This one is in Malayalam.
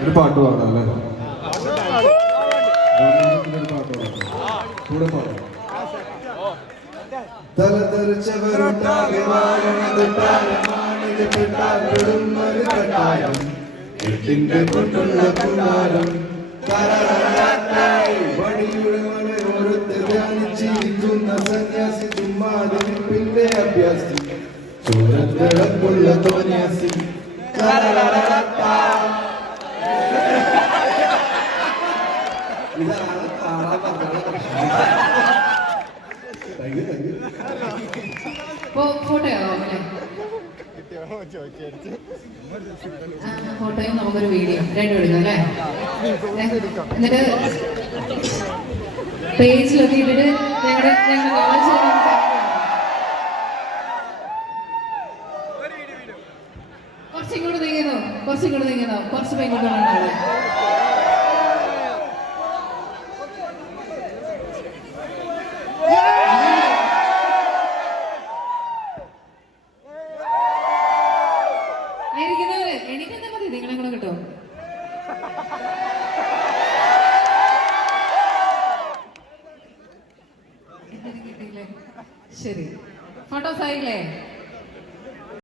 ഒരു പാട്ട് പാടാം അല്ലേ? ഒരു പാട്ട് പാടാം, കൂടെ പാടാം. തലതെറിച്ചവരുണ്ടാകെ വാരണതൊട്ടാരമാണിത് പെട്ടാലും ഒരു കട്ടായം എട്ടിന്റെ കൊണ്ടുള്ള കുണ്ടാരം വടിയുടെ ഓരോരുത്തർ ധ്യാനിച്ചിരിക്കുന്ന സന്യാസി ചുമ്മാതിരിപ്പിന്റെ അഭ്യാസി ചോരത്തിളക്കുള്ള തോന്യാസി ഇതാണ് ഫോട്ടോയും നമുക്കൊരു വീഡിയോ രണ്ടും എടുക്കാം അല്ലേ? എന്നിട്ട് പേജിലെത്തിയിട്ടിട്ട് ഞങ്ങളുടെ കോളേജിൽ കുറച്ചിങ്ങോട്ട് നീങ്ങുന്നു, കുറച്ച് പെൺകുട്ടികളുണ്ടാവും. എനിക്കെന്താ മതി, നിങ്ങളെ കൂടെ കിട്ടും. കിട്ടിയില്ലേ? ശരി, ഫോട്ടോസ് ആയില്ലേ?